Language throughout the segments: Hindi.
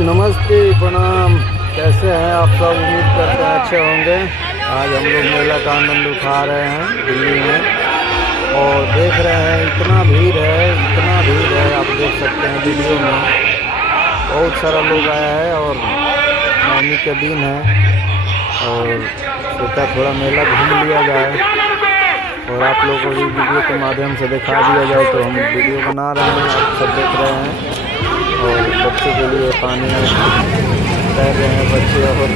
नमस्ते, प्रणाम। कैसे हैं आप सब? उम्मीद करते हैं अच्छे होंगे। आज हम लोग मेला का आनंद उठा रहे हैं दिल्ली में और देख रहे हैं इतना भीड़ है। आप देख सकते हैं वीडियो में बहुत सारा लोग आया है और नवमी के दिन है और सोचा थोड़ा मेला घूम लिया जाए और आप लोगों को भी वीडियो के माध्यम से दिखा दिया जाए। तो हम वीडियो बना रहे हैं, आप सब देख रहे हैं और बच्चों के लिए पानी तैर रहे हैं बच्चे और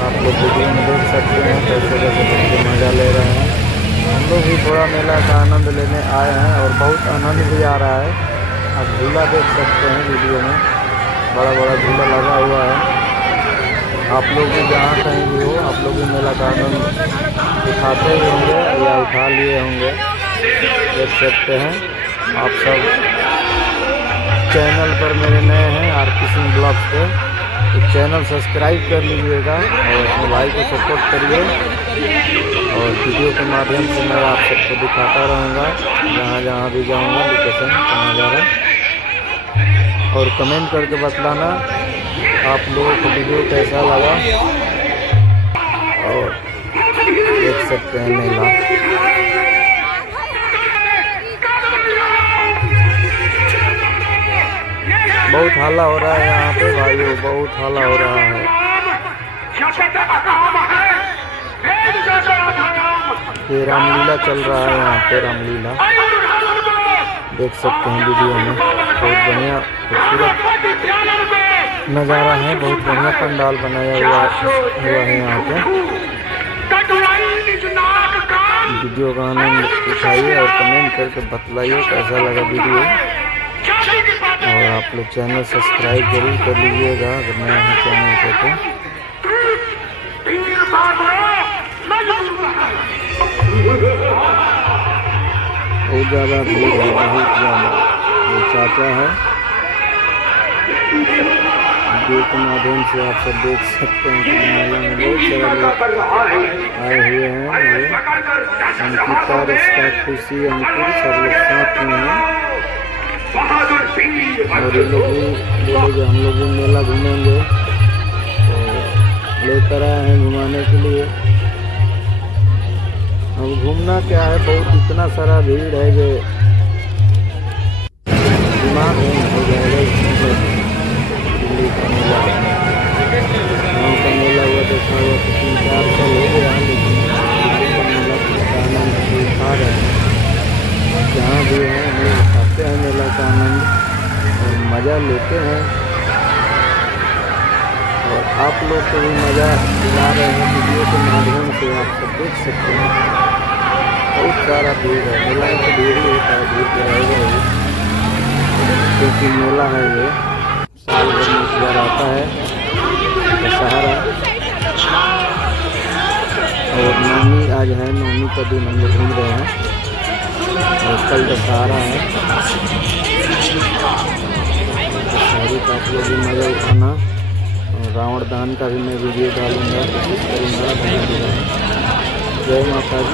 आप लोग वीडियो में देख सकते हैं कैसे कैसे बच्चे मज़ा ले रहे हैं। हम लोग भी थोड़ा मेला का आनंद लेने आए हैं और बहुत आनंद भी आ रहा है। आप झूला देख सकते हैं वीडियो में, बड़ा बड़ा झूला लगा हुआ है। आप लोग भी जहाँ कहीं भी हो, आप लोग भी मेला का आनंद उठाते ही होंगे या उठा लिए होंगे, देख सकते हैं। आप सब चैनल पर मेरे नए हैं आरती सिंह ब्लॉग्स पे, तो चैनल सब्सक्राइब कर लीजिएगा और अपने भाई को सपोर्ट करिए और वीडियो के माध्यम से मैं आप सबको दिखाता रहूँगा जहाँ जहाँ भी जाऊँगा, लोकेशन कहाँ जा रहा। और कमेंट करके बतलाना आप लोगों को वीडियो कैसा लगा। और देख सकते हैं मेला, बहुत हाला हो रहा है यहाँ पे भाइयों, बहुत हाला हो रहा है। ये रामलीला चल रहा है यहाँ पे, रामलीला देख सकते हैं वीडियो में। बहुत बढ़िया खूबसूरत नज़ारा है, बहुत बढ़िया पंडाल बनाया हुआ है यहाँ पे। वीडियो का आनंद उठाइए और कमेंट करके बतलाइए कैसा लगा वीडियो। और आप लोग चैनल सब्सक्राइब जरूर कर लीजिएगा अगर नया है चैनल पे तो। बहुत ज़्यादा भीड़ है, बहुत ज़्यादा। ये चाचा है, वीडियो के माध्यम से आप सब देख सकते हैं कि मेला में बहुत सारे लोग आए हुए हैं। ये अंकिता, रिश्ता, खुशी, अंकुर सब लोग साथ में हैं और ये लोग भी बोले कि हम लोग भी मेला घूमेंगे तो लेकर आए हैं घुमाने के लिए। अब घूमना क्या है, बहुत इतना सारा भीड़ है जो दिमाग हो जाएगा। दिल्ली का मेला, गाँव का मेला हुआ देखा हुआ तो 3-4 साल हो गया, लेकिन दिल्ली का मेला का आनंद उठा रहे हैं। जहाँ भी हैं हम लोग उठाते हैं मेला का आनंद और मज़ा लेते हैं और आप लोग को भी मज़ा दिला रहे हैं वीडियो के माध्यम से। आप सब देख सकते हैं बहुत सारा भीड़ है। मेला में तो भीड़ ही होता है, भीड़ तो रहेगा ही क्योंकि मेला है ये साल भर में एक बार आता है, दशहरा। और नवमी आज है, नवमी का दिन हम लोग घूम रहे हैं और कल दशहरा है। दशहरे का आप लोग भी मज़ा उठाना और रावण दहन का भी मैं वीडियो डालूँगा, कोशिश करूँगा। जय माता दी।